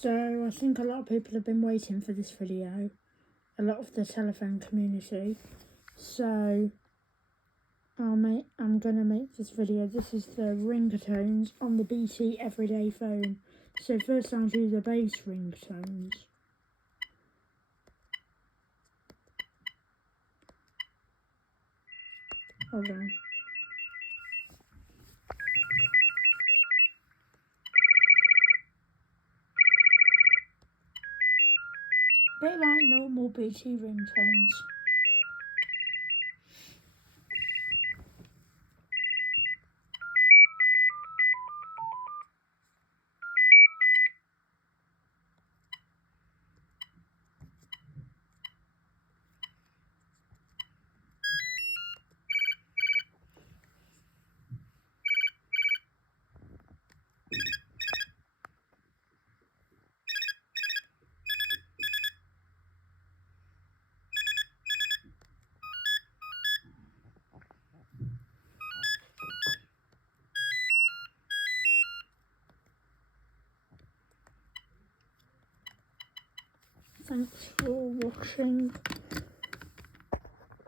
So I think a lot of people have been waiting for this video, a lot of the telephone community. So I'm gonna make this video. This is the ringtones on the BT everyday phone. So first I'll do the bass ringtones. Hold on. Bit like normal BT ringtones. Thanks for watching.